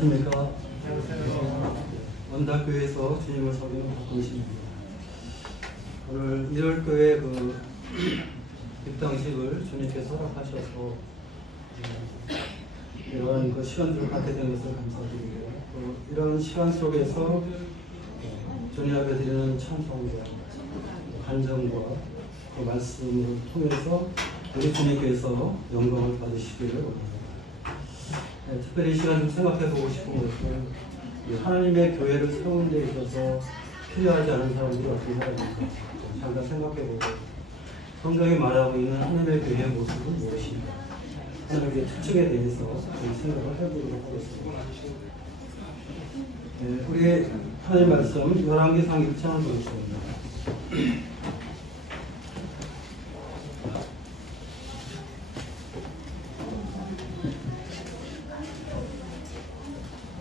안녕하십니까. 원달교회에서 주님을 섬기는 박동식입니다. 오늘 1월교회 입당식을 주님께서 허락하셔서 이런 시간들을 갖게 된 것을 감사드리고, 이런 시간 속에서 주님 앞에 드리는 찬송과 간정과 그 말씀을 통해서 우리 주님께서 영광을 받으시기를 원합니다. 특별히 이 시간 좀 생각해 보고 싶은 것은 하나님의 교회를 세우는 데 있어서 필요하지 않은 사람들이 어떤 사람인가 잠깐 생각해 보고, 성경이 말하고 있는 하나님의 교회의 모습은 무엇인가, 하나님의 특징에 대해서 생각을 해보도록 하겠습니다. 우리 하나님 말씀 열왕기상 1장을 보겠습니다.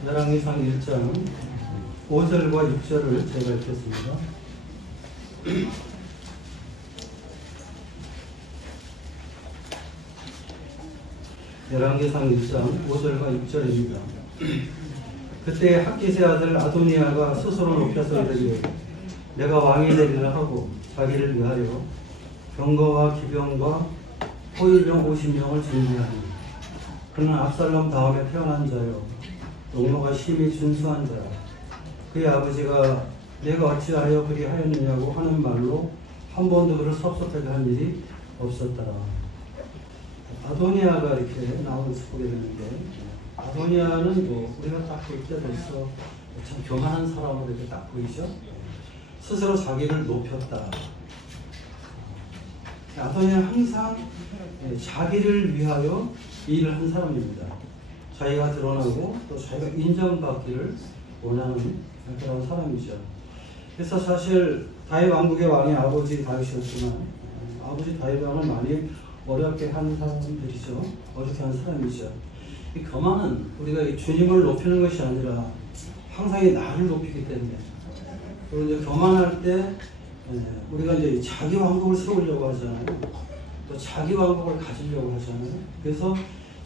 열왕기상 1장 5절과 6절을 제가 읽겠습니다. 열왕기상 1장 5절과 6절입니다. 그때 학기세 아들 아도니아가 스스로 높여서 이르기를 내가 왕이 되리라 하고 자기를 위하여 병거와 기병과 호위병 50명을 준비하니 그는 압살롬 다음에 태어난 자요 용모가 심히 준수한 자라. 그의 아버지가 내가 어찌하여 그리하였느냐고 하는 말로 한 번도 그를 섭섭하게 한 일이 없었더라. 아도니아가 이렇게 나오면서 보게 되는데, 아도니아는 우리가 딱 볼 때 벌써 참 교만한 사람으로 이렇게 딱 보이죠? 스스로 자기를 높였다. 아도니아는 항상 자기를 위하여 일을 한 사람입니다. 자기가 드러나고 또 자기가 인정받기를 원하는 그런 사람이죠. 그래서 사실 다윗 왕국의 왕의 아버지 다윗이었지만, 아버지 다윗 왕을 많이 어렵게 한 사람들이죠. 어렵게 한 사람이죠. 이 교만은 우리가 주님을 높이는 것이 아니라 항상 나를 높이기 때문에, 그리고 이제 교만할 때 우리가 이제 자기 왕국을 세우려고 하잖아요. 또 자기 왕국을 가지려고 하잖아요. 그래서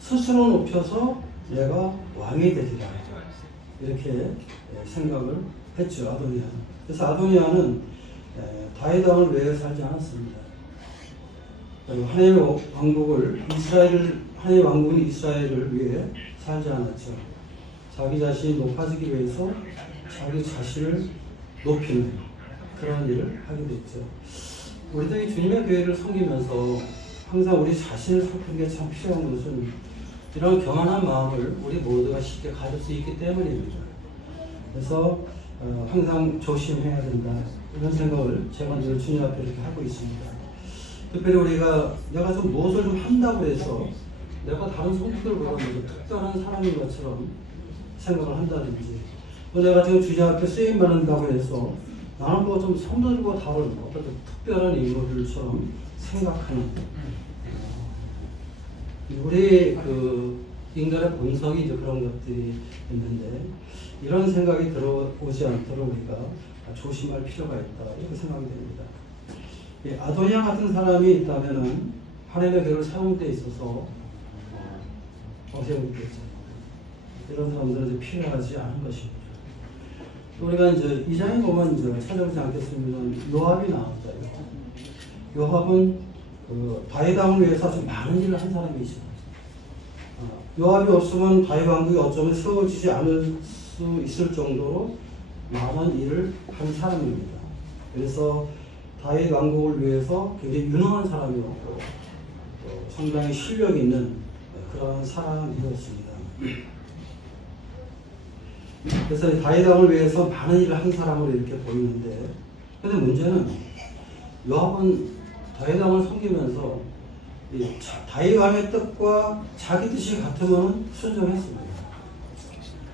스스로 높여서 내가 왕이 되리라 이렇게 생각을 했죠, 아도니아는. 그래서 아도니아는 다윗 왕을 위해 살지 않았습니다. 하나님의 왕국은 이스라엘을 위해 살지 않았죠. 자기 자신이 높아지기 위해서 자기 자신을 높이는 그런 일을 하게 됐죠. 우리도 이 주님의 교회를 섬기면서 항상 우리 자신을 살피는 게 참 필요한 것은 이런 교만한 마음을 우리 모두가 쉽게 가질 수 있기 때문입니다. 그래서 항상 조심해야 된다, 이런 생각을 제가 늘 주님 앞에 이렇게 하고 있습니다. 특별히 우리가 내가 좀 무엇을 좀 한다고 해서 내가 다른 성격을 특별한 사람인 것처럼 생각을 한다든지, 또 내가 지금 주님 앞에 쓰임 받는다고 해서 나는 좀 성도들과 다른 어떤 특별한 인물들처럼 생각하는, 우리 인간의 본성이 이제 그런 것들이 있는데, 이런 생각이 들어오지 않도록 우리가 조심할 필요가 있다, 이렇게 생각이 됩니다. 아도니아 같은 사람이 있다면은 하나님의 교회를 세우는 데 있어서 어려움이겠죠. 이런 사람들은 이제 필요하지 않은 것입니다. 또 우리가 이제 이 장에 보면 이제 찾아보지 않겠습니다만 요압이 나왔다. 요압은 다윗 왕을 위해서 아주 많은 일을 한 사람이죠. 요압이 없으면 다윗 왕국이 어쩌면 세워지지 않을 수 있을 정도로 많은 일을 한 사람입니다. 그래서 다윗 왕국을 위해서 굉장히 유능한 사람이었고 상당히 실력 있는 그런 사람이었습니다. 그래서 다윗 왕을 위해서 많은 일을 한 사람으로 이렇게 보이는데, 그런데 문제는 요압은 다윗 왕을 섬기면서 다윗 왕의 뜻과 자기 뜻이 같으면 순종했습니다.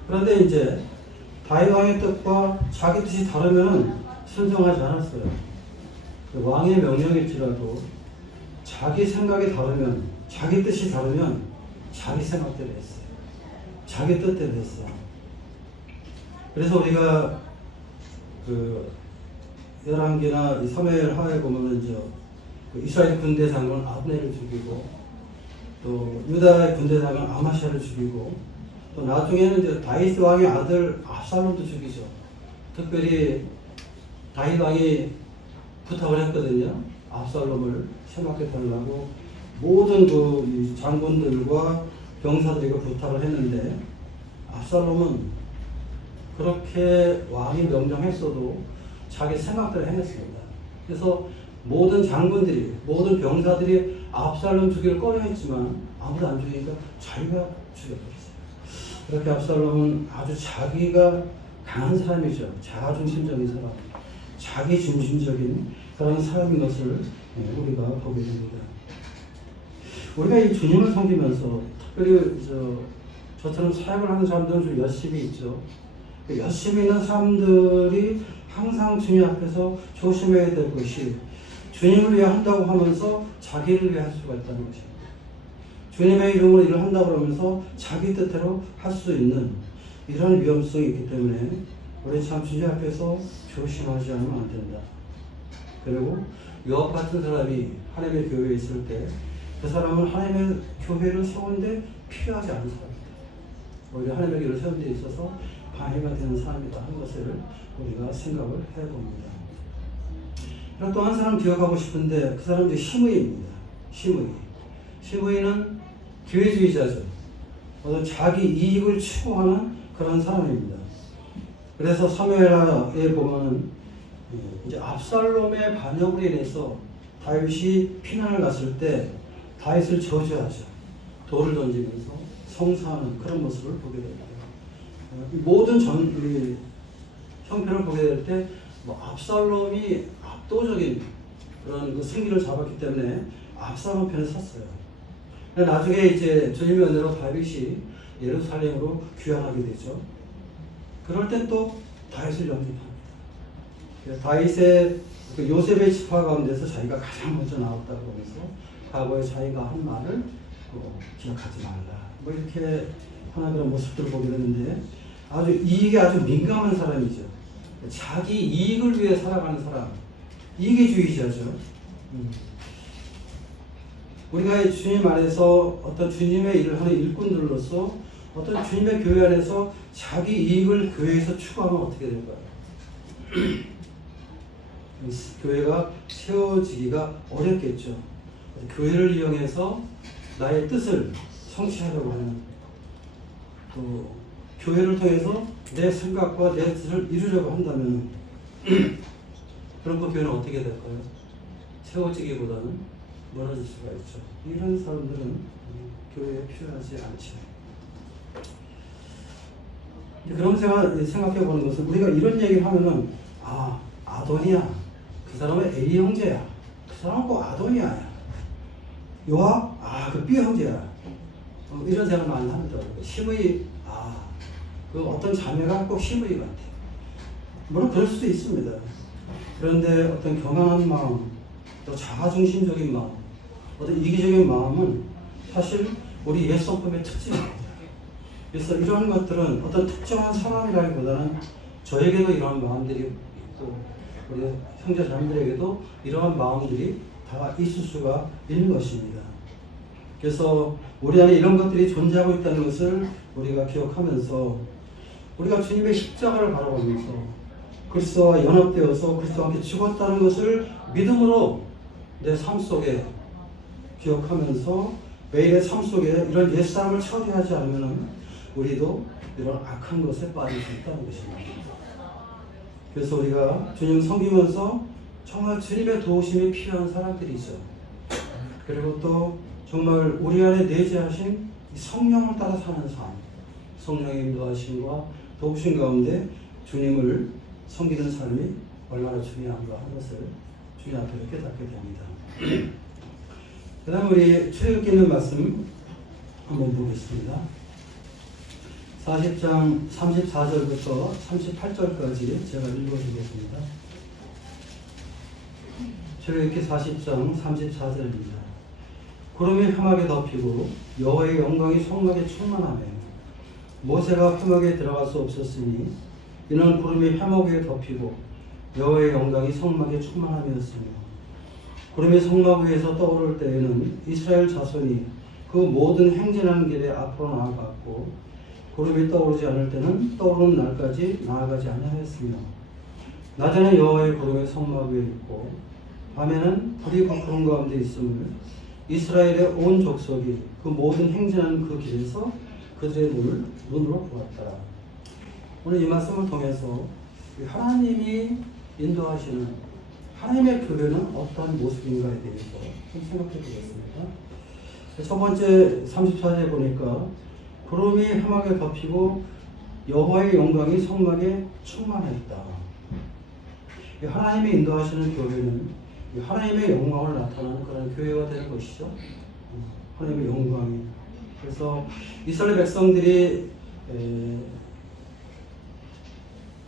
그런데 이제 다윗 왕의 뜻과 자기 뜻이 다르면 순종하지 않았어요. 왕의 명령일지라도 자기 생각이 다르면, 자기 뜻이 다르면 자기 생각대로 했어요. 자기 뜻대로 했어요. 그래서 우리가 열왕기나 사무엘 하에 보면 이제 이스라엘 군대 장군 아브넬을 죽이고, 또 유다의 군대 장군 아마샤를 죽이고, 또 나중에는 이제 다윗 왕의 아들 압살롬도 죽이죠. 특별히 다윗 왕이 부탁을 했거든요. 압살롬을 생각해 달라고 모든 그 장군들과 병사들에게 부탁을 했는데 압살롬은 그렇게 왕이 명령했어도 자기 생각대로 해냈습니다. 그래서 모든 장군들이, 모든 병사들이 압살롬 죽이를 꺼려했지만 아무도 안 죽이니까 자기가 죽여버렸어요. 그렇게 압살롬은 아주 자기가 강한 사람이죠. 자아중심적인 사람, 자기 중심적인 그런 사람인 것을 우리가 보게 됩니다. 우리가 이 주님을 섬기면서 특별히 저처럼 사역을 하는 사람들은 좀 열심히 있죠. 열심히 있는 사람들이 항상 주님 앞에서 조심해야 될 것이 주님을 위해 한다고 하면서 자기를 위해 할 수가 있다는 것입니다. 주님의 이름으로 일을 한다고 하면서 자기 뜻대로 할 수 있는 이런 위험성이 있기 때문에 우리 참 주님 앞에서 조심하지 않으면 안 된다. 그리고 요압 같은 사람이 하나님의 교회에 있을 때 그 사람은 하나님의 교회를 세우는데 필요하지 않은 사람이다. 오히려 하나님의 교회를 세우는 데 있어서 방해가 되는 사람이다 하는 것을 우리가 생각을 해봅니다. 그리고 또 한 사람 기억하고 싶은데 그 사람은 시므이입니다. 시므이는 기회주의자죠. 자기 이익을 추구하는 그런 사람입니다. 그래서 사무엘하에 보면은 이제 압살롬의 반역으로 인해서 다윗이 피난을 갔을 때 다윗을 저주하죠. 돌을 던지면서 성사하는 그런 모습을 보게 됩니다. 모든 형편을 보게 될 때 압살롬이 압도적인 그런 그 승기를 잡았기 때문에 압살롬 편에 섰어요. 나중에 이제 주님의 은혜로 다윗이 예루살렘으로 귀환하게 되죠. 그럴 땐 또 다윗을 영입합니다. 다윗의 그 요셉의 지파 가운데서 자기가 가장 먼저 나왔다고 하면서 과거에 자기가 한 말을 기억하지 말라. 이렇게 하나 그런 모습들을 보게 되는데 아주 이익에 아주 민감한 사람이죠. 자기 이익을 위해 살아가는 사람, 이기주의자죠. 우리가 주님 안에서 어떤 주님의 일을 하는 일꾼들로서 어떤 주님의 교회 안에서 자기 이익을 교회에서 추구하면 어떻게 될까요? 교회가 세워지기가 어렵겠죠. 교회를 이용해서 나의 뜻을 성취하려고 하는, 또 교회를 통해서 내 생각과 내 뜻을 이루려고 한다면 그런 그 교회는 어떻게 될까요? 세워지기보다는 멀어질 수가 있죠. 이런 사람들은 교회에 필요하지 않죠. 그런 생각해 보는 것은 우리가 이런 얘기를 하면은 아도니야, 그 사람은 A 형제야, 그 사람은 꼭 아도니야야, 요압, 그 B 형제야, 이런 생각을 많이 합니다. 시므이, 그 어떤 자매가 꼭 시므이 같아. 물론 그럴 수도 있습니다. 그런데 어떤 경안한 마음, 또 자아중심적인 마음, 어떤 이기적인 마음은 사실 우리 옛 성품의 특징입니다. 그래서 이러한 것들은 어떤 특정한 사람이라기보다는 저에게도 이러한 마음들이 있고 우리 형제 자매들에게도 이러한 마음들이 다 있을 수가 있는 것입니다. 그래서 우리 안에 이런 것들이 존재하고 있다는 것을 우리가 기억하면서 우리가 주님의 십자가를 바라보면서 그리스도와 연합되어서 그리스도와 함께 죽었다는 것을 믿음으로 내 삶 속에 기억하면서 매일의 삶 속에 이런 옛사람을 처리하지 않으면 우리도 이런 악한 것에 빠질 수 있다는 것입니다. 그래서 우리가 주님 섬기면서 정말 주님의 도우심이 필요한 사람들이죠. 그리고 또 정말 우리 안에 내재하신 성령을 따라 사는 삶, 성령의 인도하심과 도우심 가운데 주님을 섬기는 삶이 얼마나 중요한가 하는 것을 주님 앞에 깨닫게 됩니다. 그 다음 우리 출애굽기 있는 말씀 한번 보겠습니다. 40장 34절부터 38절까지 제가 읽어드리겠습니다. 출애굽기 40장 34절입니다. 구름이 회막에 덮이고 여호와의 영광이 성막에 충만하며 모세가 회막에 들어갈 수 없었으니 이는 구름이 회막 위에 덮이고 여호와의 영광이 성막에 충만함이었으며 구름이 성막 위에서 떠오를 때에는 이스라엘 자손이 그 모든 행진하는 길에 앞으로 나아갔고 구름이 떠오르지 않을 때는 떠오르는 날까지 나아가지 아니하였으며 낮에는 여호와의 구름의 성막 위에 있고 밤에는 불이 그 구름 가운데 있음을 이스라엘의 온 족속이 그 모든 행진하는 그 길에서 그들의 눈으로 보았다. 오늘 이 말씀을 통해서 하나님이 인도하시는 하나님의 교회는 어떠한 모습인가에 대해서 좀 생각해 보겠습니다. 첫 번째 34절에 보니까 구름이 회막에 덮이고 여호와의 영광이 성막에 충만했다. 하나님이 인도하시는 교회는 하나님의 영광을 나타나는 그런 교회가 되는 것이죠. 하나님의 영광이. 그래서 이스라엘 백성들이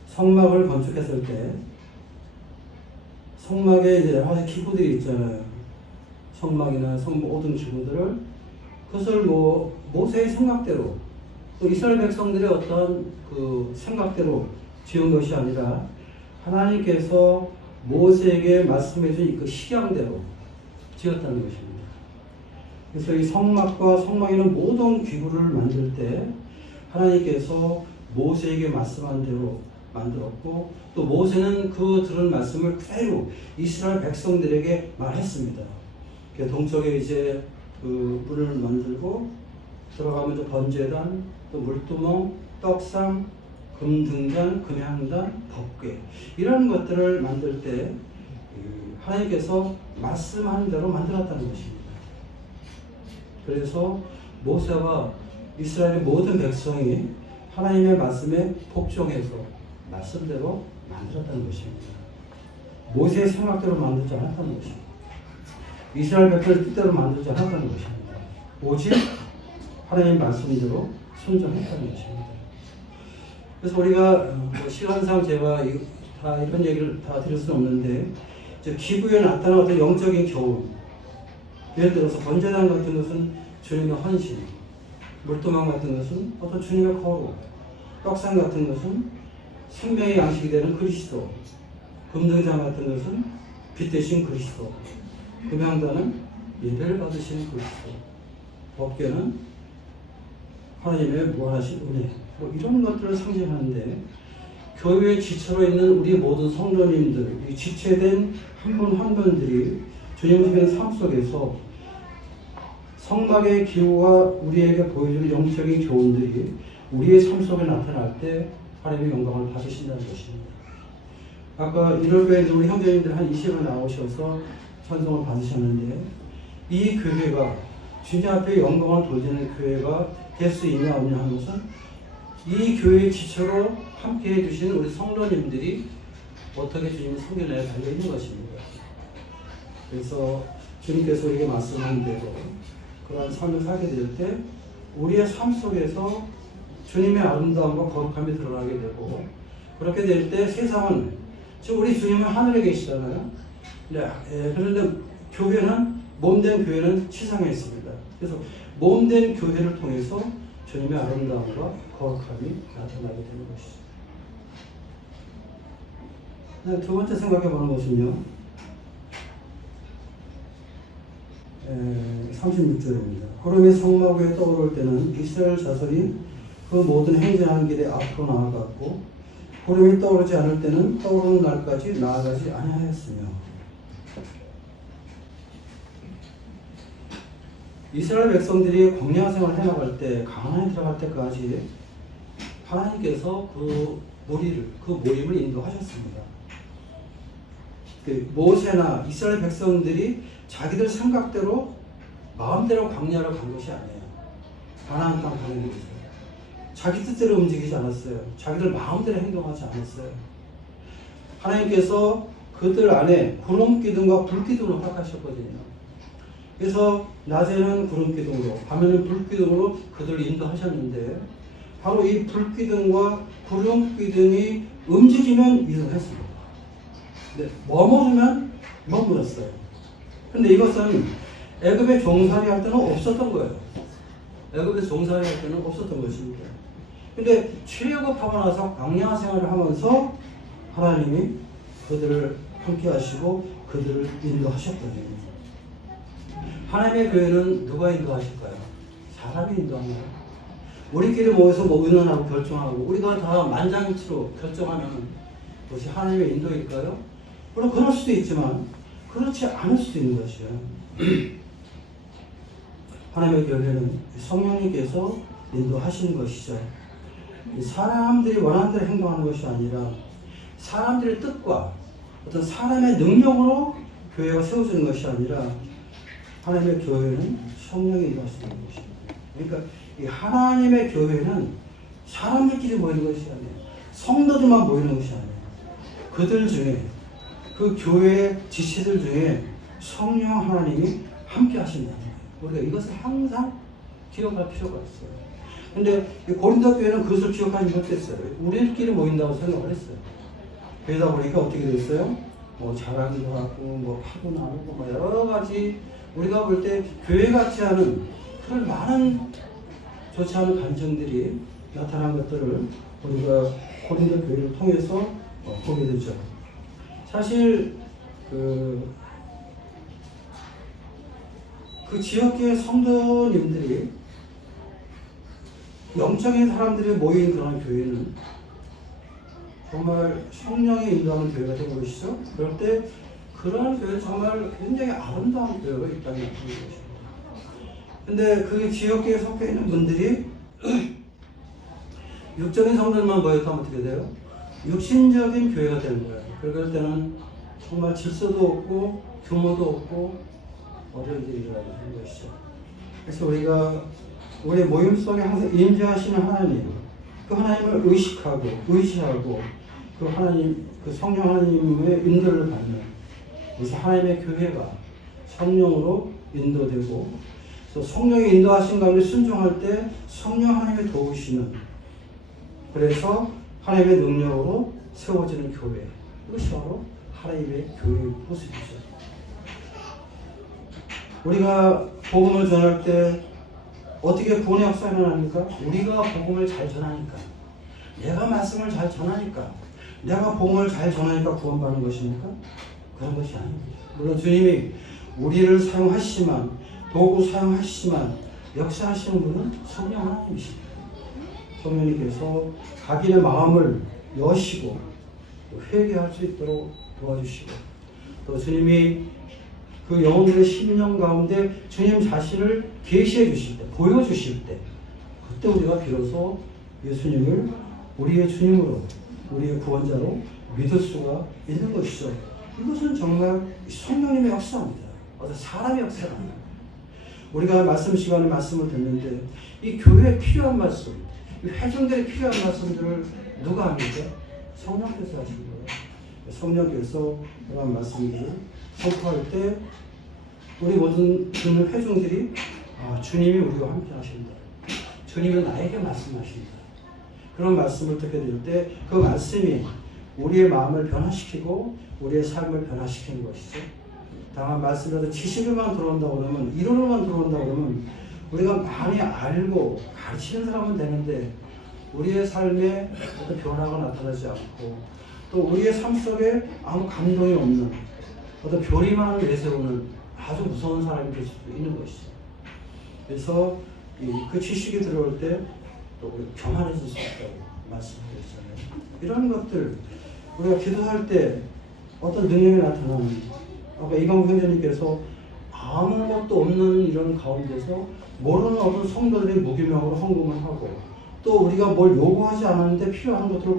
성막을 건축했을 때 성막에 이제 여러 가지 기구들이 있잖아요. 성막이나 모든 기구들을 그것을 모세의 생각대로 또 이스라엘 백성들의 어떤 그 생각대로 지은 것이 아니라 하나님께서 모세에게 말씀해 준 그 식양대로 지었다는 것입니다. 그래서 이 성막과 성막에 있는 모든 기구를 만들 때 하나님께서 모세에게 말씀한 대로 만들었고 또 모세는 그 들은 말씀을 그대로 이스라엘 백성들에게 말했습니다. 동쪽에 이제 그 문을 만들고 들어가면 이제 번제단, 또 물두멍, 떡상, 금등잔, 금향단, 법궤 이런 것들을 만들 때 하나님께서 말씀한 대로 만들었다는 것입니다. 그래서 모세와 이스라엘의 모든 백성이 하나님의 말씀에 복종해서 말씀대로 만들었다는 것입니다. 모세의 생각대로 만들지 않았다는 것입니다. 이스라엘 백성의 뜻대로 만들지 않았다는 것입니다. 오직 하나님의 말씀대로 순종했다는 것입니다. 그래서 우리가 시간상 제가 다 이런 얘기를 다 드릴 수는 없는데 기부에 나타난 어떤 영적인 교훈, 예를 들어서 번제단 같은 것은 주님의 헌신, 물두멍 같은 것은 어떤 주님의 거룩, 떡상 같은 것은 생명의 양식이 되는 그리스도, 금등잔 같은 것은 빛 대신 그리스도, 금향단은 예배를 받으시는 그리스도, 법궤는 하나님의 무한하신 은혜, 이런 것들을 상징하는데 교회의 지체로 있는 우리 모든 성도님들, 이 지체된 한 분 한 분들이 주님의 삶 속에서 성막의 기호가 우리에게 보여주는 영적인 교훈들이 우리의 삶 속에 나타날 때 하나님의 영광을 받으신다는 것입니다. 아까 1월교회 우리 형제님들 한 20명 나오셔서 찬송을 받으셨는데 이 교회가 주님 앞에 영광을 돌리는 교회가 될 수 있냐 없냐 하는 것은 이 교회의 지체로 함께 해주신 우리 성도님들이 어떻게 주님의 성견에 달려있는 것입니다. 그래서 주님께서 우리에게 말씀한 대로 그러한 삶을 살게 될 때 우리의 삶 속에서 주님의 아름다움과 거룩함이 드러나게 되고 그렇게 될 때 세상은 지금 우리 주님은 하늘에 계시잖아요. 그런데 교회는 몸된 교회는 지상에 있습니다. 그래서 몸된 교회를 통해서 주님의 아름다움과 거룩함이 나타나게 되는 것이죠. 두 번째 생각해 보는 것은요. 36절입니다. 구름이 성막 위에 떠오를 때는 이스라엘 자손이 그 모든 행진하는 길에 앞으로 나아갔고 구름이 떠오르지 않을 때는 떠오르는 날까지 나아가지 아니하였으며 이스라엘 백성들이 광야 생활을 해나갈 때 가나안에 들어갈 때까지 하나님께서 그 모림을 인도하셨습니다. 모세나 이스라엘 백성들이 자기들 생각대로 마음대로 광야를 간 것이 아니에요. 가나안 땅 가는 길에서 자기 뜻대로 움직이지 않았어요. 자기들 마음대로 행동하지 않았어요. 하나님께서 그들 안에 구름 기둥과 불 기둥을 허락하셨거든요. 그래서 낮에는 구름 기둥으로, 밤에는 불 기둥으로 그들을 인도하셨는데 바로 이 불 기둥과 구름 기둥이 움직이면 이동했습니다. 머무르면 머물었어요. 근데 이것은 애굽에 종살이 할 때는 없었던 거예요. 애굽에 종살이 할 때는 없었던 것입니다. 근데 출애굽하고 나서 광야 생활을 하면서 하나님이 그들을 함께 하시고 그들을 인도하셨거든요. 하나님의 교회는 누가 인도하실까요? 사람이 인도하나요? 우리끼리 모여서 뭐 의논하고 결정하고 우리가 다 만장일치로 결정하면 그것이 하나님의 인도일까요? 물론 그럴 수도 있지만 그렇지 않을 수도 있는 것이에요. 하나님의 교회는 성령님께서 인도하시는 것이죠. 사람들이 원하는 대로 행동하는 것이 아니라 사람들의 뜻과 어떤 사람의 능력으로 교회가 세워지는 것이 아니라 하나님의 교회는 성령이 인도하시는 것입니다. 그러니까 이 하나님의 교회는 사람들끼리 모이는 것이 아니에요. 성도들만 모이는 것이 아니에요. 그들 중에 그 교회의 지체들 중에 성령 하나님이 함께 하신다는 거예요. 우리가 이것을 항상 기억할 필요가 있어요. 근데 고린도 교회는 그것을 기억하지 못했어요. 우리들끼리 모인다고 생각을 했어요. 그러다 보니까 어떻게 됐어요? 뭐 자랑도 하고 뭐 파도 나누고 뭐 여러 가지 우리가 볼 때 교회 같지 않은 그런 많은 좋지 않은 감정들이 나타난 것들을 우리가 고린도 교회를 통해서 보게 되죠. 사실 그 지역교회 성도님들이 영적인 사람들이 모인 그런 교회는 정말 성령이 인도하는 교회가 되는 것이죠. 그럴 때 그런 교회는 정말 굉장히 아름다운 교회가 있다는 것입니다. 근데 그 지역교회에 속해 있는 분들이 육적인 성도들만 모였다면 어떻게 돼요? 육신적인 교회가 되는 거예요. 그럴 때는 정말 질서도 없고 규모도 없고 어려운 일이 일어나는 것이죠. 그래서 우리가 우리 모임 속에 항상 임재하시는 하나님, 그 하나님을 의식하고 의지하고 그 하나님, 그 성령 하나님의 인도를 받는 그래서 하나님의 교회가 성령으로 인도되고 또 성령이 인도하신 가운데 순종할 때 성령 하나님이 도우시는 그래서 하나님의 능력으로 세워지는 교회 이것이 바로 하나님의 교회의 모습이죠. 우리가 복음을 전할 때 어떻게 구원의 역사가 일어납니까? 우리가 복음을 잘 전하니까 내가 말씀을 잘 전하니까 내가 복음을 잘 전하니까 구원받는 것입니까? 그런 것이 아닙니다. 물론 주님이 우리를 사용하시지만 도구 사용하시지만 역사하시는 분은 성령 하나님이십니다. 성령님께서 자기의 마음을 여시고 회개할 수 있도록 도와주시고 또 주님이 그 영혼들의 심령 가운데 주님 자신을 계시해 주실 때, 보여주실 때 그때 우리가 비로소 예수님을 우리의 주님으로 우리의 구원자로 믿을 수가 있는 것이죠. 이것은 정말 성령님의 역사입니다. 어떤 사람의 역사가 아닙니다. 우리가 말씀 시간에 말씀을 듣는데 이 교회에 필요한 말씀, 이 회중들에 필요한 말씀들을 누가 합니까? 성령께서 하시는 거예요. 성령께서 그런 말씀들을 선포할 때 우리 모든 듣는 회중들이 주님이 우리와 함께 하신다. 주님은 나에게 말씀하신다. 그런 말씀을 듣게 될 때 그 말씀이 우리의 마음을 변화시키고 우리의 삶을 변화시키는 것이죠. 다만 말씀이라도 지식으로만 들어온다고 그러면 이론으로만 들어온다고 그러면 우리가 많이 알고 가르치는 사람은 되는데 우리의 삶에 어떤 변화가 나타나지 않고 또 우리의 삶 속에 아무 감동이 없는 어떤 교리만 내세우는 아주 무서운 사람이 될 수도 있는 것이죠. 그래서 그 지식이 들어올 때 또 교만해질 수 있다고 말씀드렸잖아요. 이런 것들 우리가 기도할 때 어떤 능력이 나타나는 아까 이강국 형제님께서 아무것도 없는 이런 가운데서 모르는 어떤 성도들이 무기명으로 헌금을 하고 또 우리가 뭘 요구하지 않았는데 필요한 것들을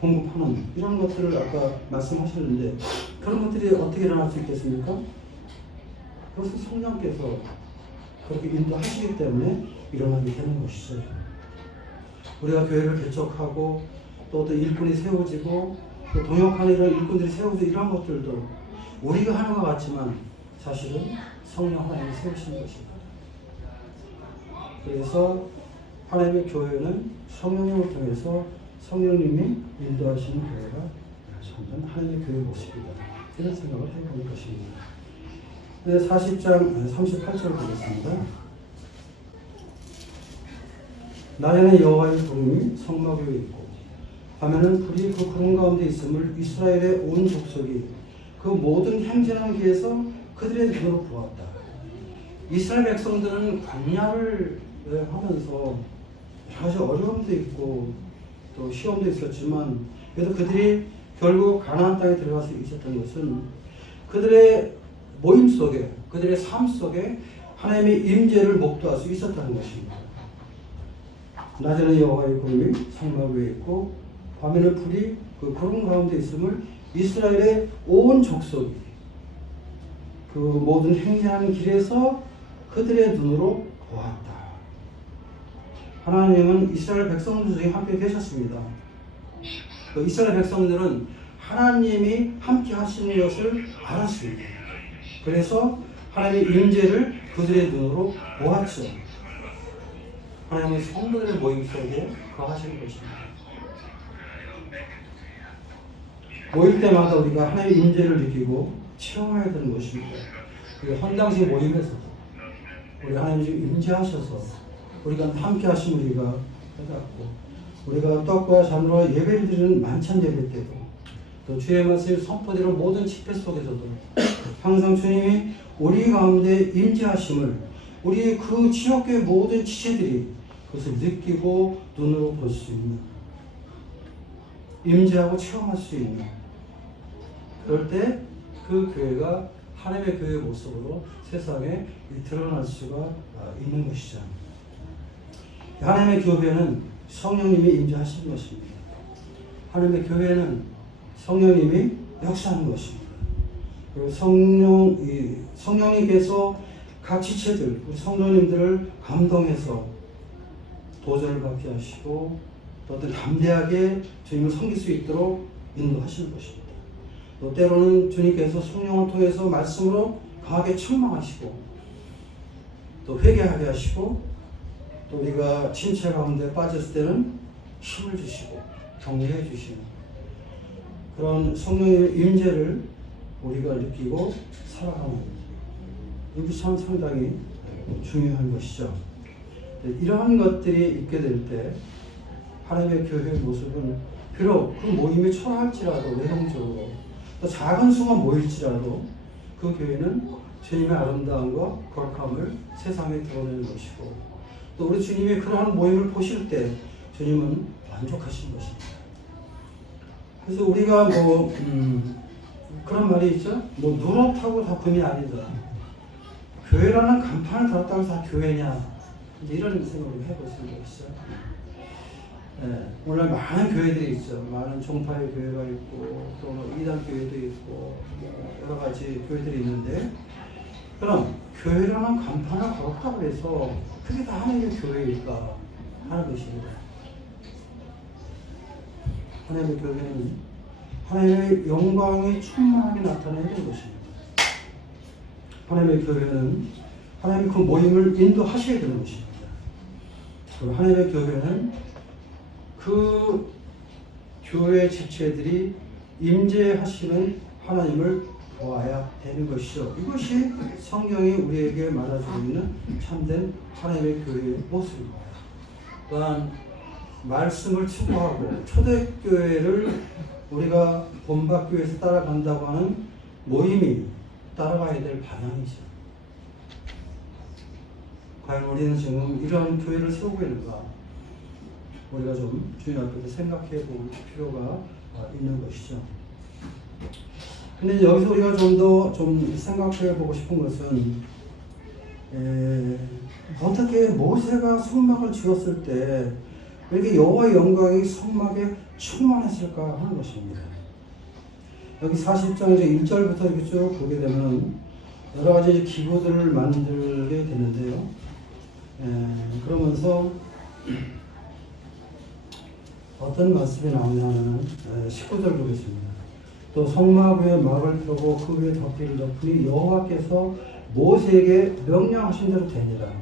공급하는 이런 것들을 아까 말씀하셨는데 그런 것들이 어떻게 일어날 수 있겠습니까? 그것은 성령께서 그렇게 인도하시기 때문에 일어나게 되는 것이죠. 우리가 교회를 개척하고 또 일꾼이 세워지고 또 동역하는 이런 일꾼들이 세워지고 이런 것들도 우리가 하는 것 같지만 사실은 성령 하나님이 세우시는 것입니다. 그래서 하나님의 교회는 성령님을 통해서 성령님이 인도하시는 교회가 점점 하나님의 교회의 모습이다. 이런 생각을 해볼 것입니다. 40장 38절 보겠습니다. 낮에는 여호와의 구름이 성막 위에 있고 밤에는 불이 그 구름 가운데 있음을 이스라엘의 온 족속이 그 모든 행진하는 길에서 그들의 눈으로 보았다. 이스라엘 백성들은 광야를 하면서 사실 어려움도 있고 또 시험도 있었지만 그래도 그들이 결국 가나안 땅에 들어가서 있었던 것은 그들의 모임 속에 그들의 삶 속에 하나님의 임재를 목도할 수 있었다는 것입니다. 낮에는 여호와의 구름이 성막 위에 있고 밤에는 불이 그 구름 가운데 있음을 이스라엘의 온 족속이 그 모든 행진하는 길에서 그들의 눈으로 보았다. 하나님은 이스라엘 백성들 중에 함께 계셨습니다. 그 이스라엘 백성들은 하나님이 함께 하시는 것을 알았습니다. 그래서 하나님의 임재를 그들의 눈으로 보았죠. 하나님의 성도들의 모임 속에 거하시는 것입니다. 모일 때마다 우리가 하나님의 임재를 느끼고 체험해야 되는 것입니다. 헌당식 모임에서도 우리 하나님 지금 임재하셔서 우리가 함께 하신 우리가 깨닫고 우리가 떡과 잔으로 예배를 드리는 만찬 예배 때도 또 주의 말씀을 선포되는 모든 집회 속에서도 항상 주님이 우리 가운데 임재하심을 우리 그 지역교회 모든 지체들이 그것을 느끼고 눈으로 볼 수 있는 임재하고 체험할 수 있는 그럴 때 그 교회가 하나님의 교회의 모습으로 세상에 드러날 수가 있는 것이죠. 하나님의 교회는 성령님이 임재하시는 것입니다. 하나님의 교회는 성령님이 역사하는 것입니다. 그리고 성령님께서 각 지체들, 우리 성도님들을 감동해서 도전을 받게 하시고 또 어떤 담대하게 주님을 섬길 수 있도록 인도하시는 것입니다. 또 때로는 주님께서 성령을 통해서 말씀으로 강하게 책망하시고 또 회개하게 하시고 또 우리가 침체 가운데 빠졌을 때는 힘을 주시고 격려해 주시는 그런 성령의 임재를 우리가 느끼고 살아가는 이게 참 상당히 중요한 것이죠. 이러한 것들이 있게 될 때 하나님의 교회의 모습은 비록 그 모임이 초라할지라도 외형적으로 또 작은 수만 모일지라도 그 교회는 주님의 아름다움과 거룩함을 세상에 드러내는 것이고 또 우리 주님이 그러한 모임을 보실 때 주님은 만족하시는 것입니다. 그래서 우리가 그런 말이 있죠. 누렇다고 다 금이 아니다. 교회라는 간판을 달았다고 다 교회냐. 이런 생각을 해볼 수 있는 것이죠. 오늘 많은 교회들이 있죠. 많은 종파의 교회가 있고 또 이단 교회도 있고 여러 가지 교회들이 있는데 그럼 교회라는 간판을 걸었다고 해서 그게 다 하나님의 교회일까 하는 것입니다. 하나님의 교회는 하나님의 영광이 충만하게 나타내는 것입니다. 하나님의 교회는 하나님의 그 모임을 인도하셔야 되는 것입니다. 그리고 하나님의 교회는 그 교회 지체들이 임재하시는 하나님을 보아야 되는 것이죠. 이것이 성경이 우리에게 말해주고 있는 참된 하나님의 교회의 모습입니다. 또한 말씀을 추구하고 초대교회를 우리가 본받교회에서 따라간다고 하는 모임이 따라가야 될 방향이죠. 과연 우리는 지금 이러한 교회를 세우고 있는가? 우리가 좀 주님 앞에서 생각해 볼 필요가 있는 것이죠. 근데 여기서 우리가 좀 더 생각해 보고 싶은 것은 어떻게 모세가 성막을 지었을 때 왜 이렇게 여호와의 영광이 성막에 충만했을까 하는 것입니다. 여기 40장에서 1절부터 이렇게 쭉 보게 되면 여러 가지 기구들을 만들게 되는데요. 그러면서 어떤 말씀이 나오냐면 19절 보겠습니다. 또 성막 위에 막을 펴고 그 위에 덮개를 덮으니 여호와께서 모세에게 명령하신 대로 되니라.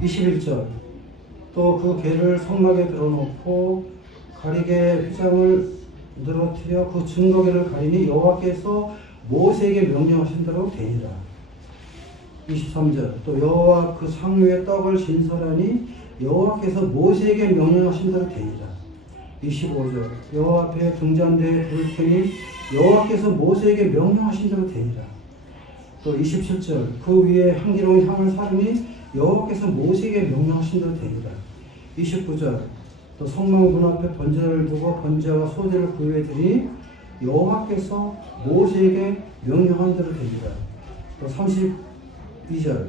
21절 또 그 궤를 성막에 들어놓고 가리개 휘장을 늘어뜨려 그 증거궤를 가리니 여호와께서 모세에게 명령하신 대로 되니라. 23절 또 여호와 그 상 위에 떡을 신설하니 여호와께서 모세에게 명령하신 대로 되니라. 25절 여호와 앞에 등잔대에 불을 켜니 여호와께서 모세에게 명령하신 대로 되니라. 또 27절 그 위에 향기로운 향을 사르니 여호와께서 모세에게 명령하신 대로 되니라. 29절 또 성막 문 앞에 번제를 두고 번제와 소제를 구유해 드리니 여호와께서 모세에게 명령한 대로 되니라. 또 32절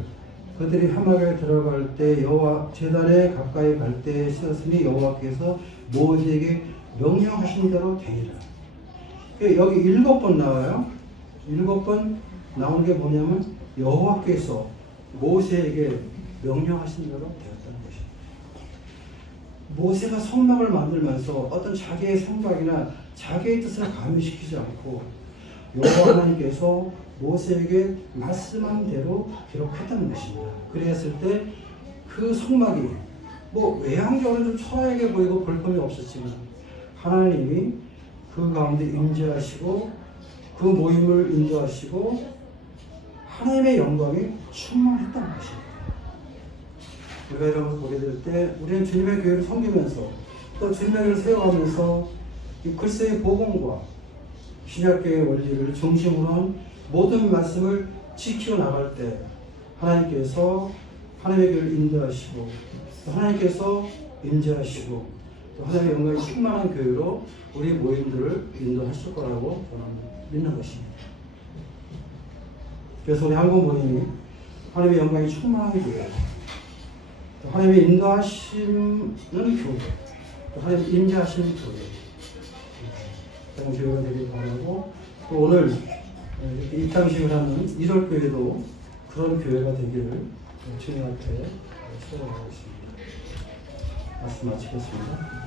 그들이 사막에 들어갈 때 여호와 제단에 가까이 갈 때 씻었으니 여호와께서 모세에게 명령하신 대로 되니라. 여기 7번 나와요. 7번 나오는 게 뭐냐면 여호와께서 모세에게 명령하신 대로 되었다는 것입니다. 모세가 성막을 만들면서 어떤 자기의 생각이나 자기의 뜻을 가미시키지 않고 여호와 하나님께서 모세에게 말씀한 대로 기록했다는 것입니다. 그랬을 때 그 성막이 뭐 외향적으로 좀 초라하게 보이고 볼품이 없었지만 하나님이 그 가운데 임재하시고 그 모임을 인도하시고 하나님의 영광이 충만했다는 것입니다. 우리가 이런 걸 보게 될 때 우리는 주님의 교회를 섬기면서 또 주님의 교회를 세워가면서 이 그리스도의 복음과 신약교회의 원리를 중심으로 한 모든 말씀을 지키고 나갈 때 하나님께서 하나님의 교회를 인도하시고 또 하나님께서 임재하시고 또 하나님의 영광이 충만한 교회로 우리 모임들을 인도하실 거라고 저는 믿는 것입니다. 그래서 우리 한국 모임이 하나님의 영광이 충만한 교회, 또 하나님의 인도하시는 교회, 또 하나님의 임재하시는 교회, 그런 교회가 되길 바라고 또 오늘 이렇게 입당식을 하는 1월 교회도 그런 교회가 되기를 주님 앞에 소원하고 있습니다. 말씀 마치겠습니다.